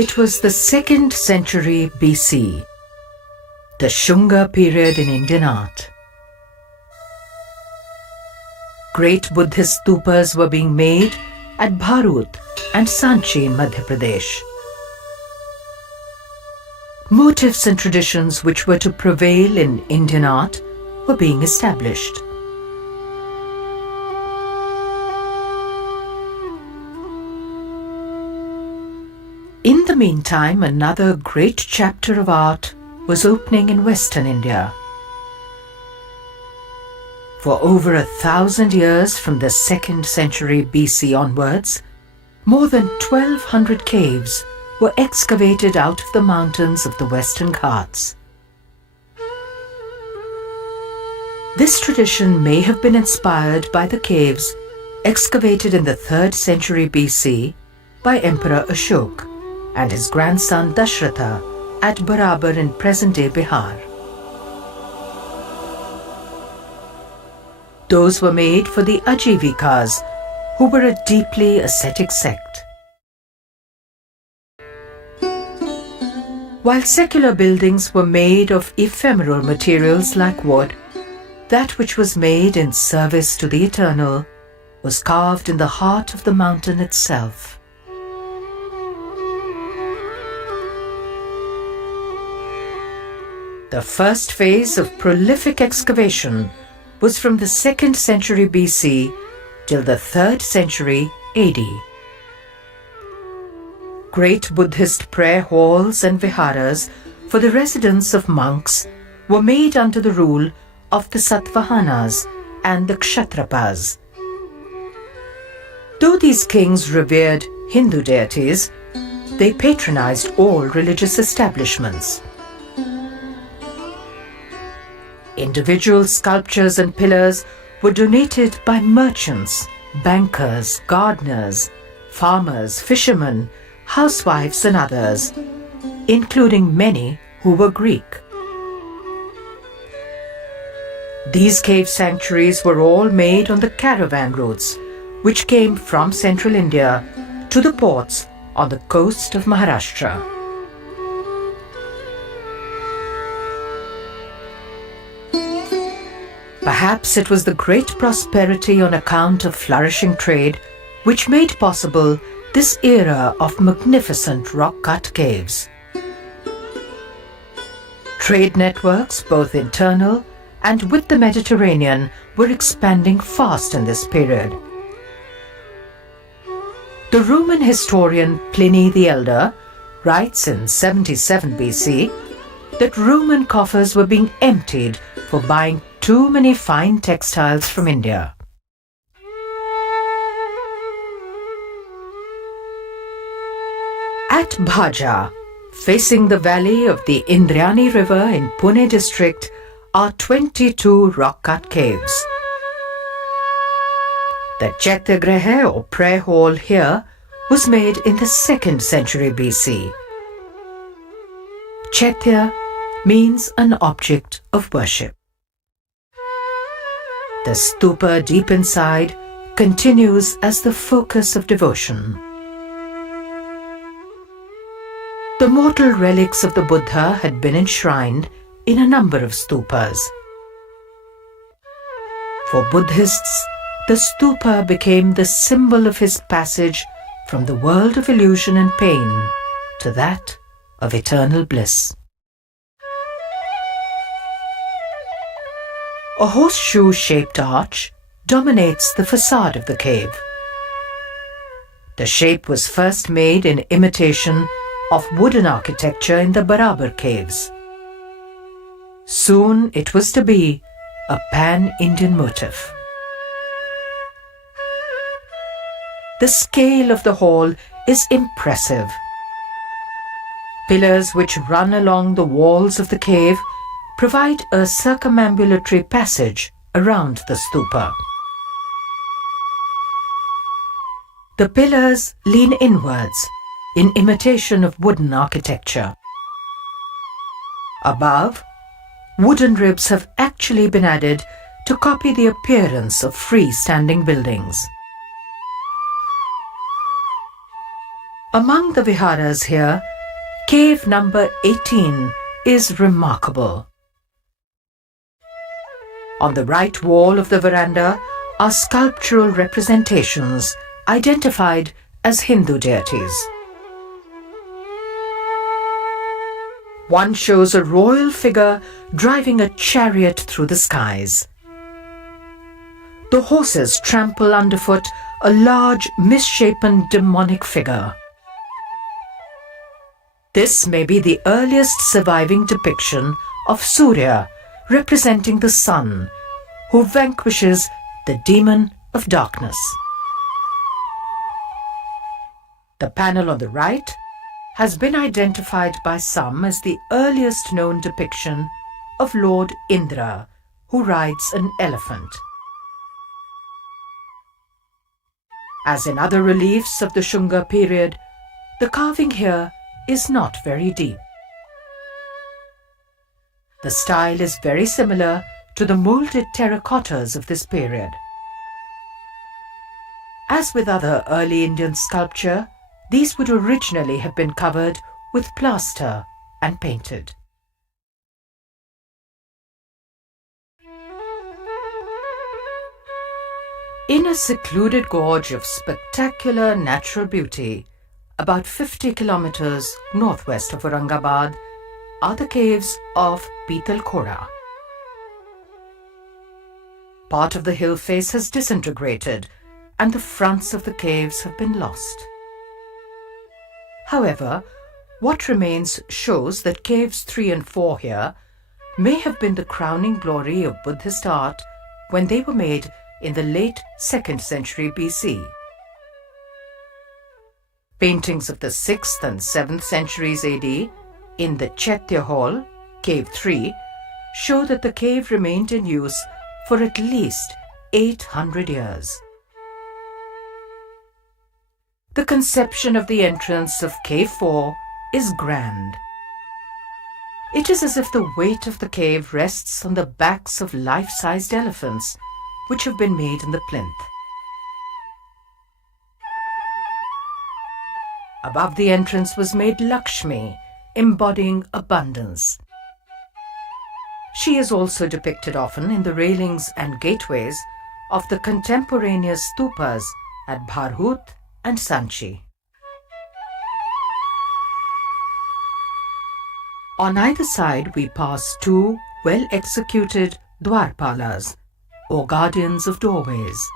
It was the 2nd century BC, the Shunga period in Indian art. Great Buddhist stupas were being made at Bharut and Sanchi in Madhya Pradesh. Motifs and traditions which were to prevail in Indian art were being established. In the meantime, another great chapter of art was opening in Western India. For over 1,000 years from the 2nd century BC onwards, more than 1,200 caves were excavated out of the mountains of the Western Ghats. This tradition may have been inspired by the caves excavated in the 3rd century BC by Emperor Ashoka and his grandson Dashratha at Barabar in present-day Bihar. Those were made for the Ajivikas, who were a deeply ascetic sect. While secular buildings were made of ephemeral materials like wood, that which was made in service to the eternal was carved in the heart of the mountain itself. The first phase of prolific excavation was from the 2nd century BC till the 3rd century AD. Great Buddhist prayer halls and viharas for the residence of monks were made under the rule of the Satvahanas and the Kshatrapas. Though these kings revered Hindu deities, they patronized all religious establishments. Individual sculptures and pillars were donated by merchants, bankers, gardeners, farmers, fishermen, housewives and others, including many who were Greek. These cave sanctuaries were all made on the caravan routes which came from central India to the ports on the coast of Maharashtra. Perhaps it was the great prosperity on account of flourishing trade which made possible this era of magnificent rock-cut caves. Trade networks, both internal and with the Mediterranean, were expanding fast in this period. The Roman historian Pliny the Elder writes in 77 BC that Roman coffers were being emptied for buying too many fine textiles from India. At Bhaja, facing the valley of the Indrayani River in Pune district, are 22 rock-cut caves. The Chaityagraha or prayer hall here was made in the 2nd century BC. Chaitya means an object of worship. The stupa deep inside continues as the focus of devotion. The mortal relics of the Buddha had been enshrined in a number of stupas. For Buddhists, the stupa became the symbol of his passage from the world of illusion and pain to that of eternal bliss. A horseshoe-shaped arch dominates the facade of the cave. The shape was first made in imitation of wooden architecture in the Barabar caves. Soon it was to be a pan-Indian motif. The scale of the hall is impressive. Pillars which run along the walls of the cave provide a circumambulatory passage around the stupa. The pillars lean inwards in imitation of wooden architecture. Above, wooden ribs have actually been added to copy the appearance of free-standing buildings. Among the viharas here, cave number 18 is remarkable. On the right wall of the veranda are sculptural representations identified as Hindu deities. One shows a royal figure driving a chariot through the skies. The horses trample underfoot a large, misshapen demonic figure. This may be the earliest surviving depiction of Surya, representing the sun, who vanquishes the demon of darkness. The panel on the right has been identified by some as the earliest known depiction of Lord Indra, who rides an elephant. As in other reliefs of the Shunga period, the carving here is not very deep. The style is very similar to the moulded terracottas of this period. As with other early Indian sculpture, these would originally have been covered with plaster and painted. In a secluded gorge of spectacular natural beauty, about 50 kilometers northwest of Aurangabad, are the caves of Pitalkhora. Part of the hill face has disintegrated and the fronts of the caves have been lost. However, what remains shows that caves 3 and 4 here may have been the crowning glory of Buddhist art when they were made in the late 2nd century BC. Paintings of the 6th and 7th centuries AD in the Chaitya Hall, Cave 3, show that the cave remained in use for at least 800 years. The conception of the entrance of Cave 4 is grand. It is as if the weight of the cave rests on the backs of life-sized elephants, which have been made in the plinth. Above the entrance was made Lakshmi, embodying abundance. She is also depicted often in the railings and gateways of the contemporaneous stupas at Bharhut and Sanchi. On either side we pass 2 well-executed dwarpalas, or guardians of doorways.